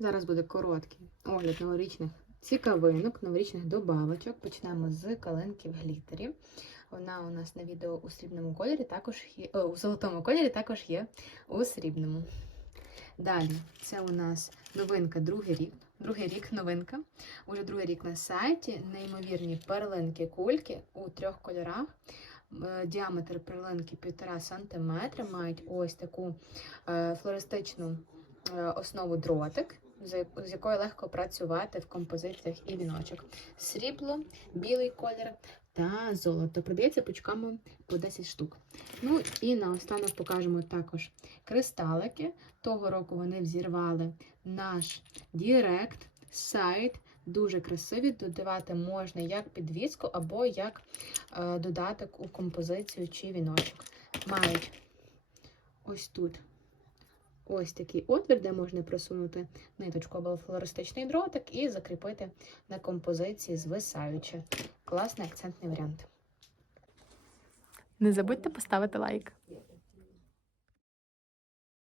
Зараз буде короткий огляд новорічних цікавинок, новорічних добавочок. Почнемо з калинки в глітері. Вона у нас на відео у срібному кольорі, також є о, у золотому кольорі, також є у срібному. Далі, це у нас новинка другий рік. Другий рік новинка. Уже другий рік на сайті. Неймовірні перлинки кульки у трьох кольорах. Е, Діаметр перлинки 1,5 см. Мають ось таку е, флористичну е, основу дротик, з якою легко працювати в композиціях і віночок. Срібло, білий колір та золото. Продається пучками по 10 штук. Ну і наостанок покажемо також кристалики. Того року вони взірвали наш Дірект, сайт. Дуже красиві. Додавати можна як підвіску або як е, додаток у композицію чи віночок. Мають ось тут ось такий отвір, де можна просунути ниточку або флористичний дротик і закріпити на композиції звисаючи. Класний акцентний варіант. Не забудьте поставити лайк.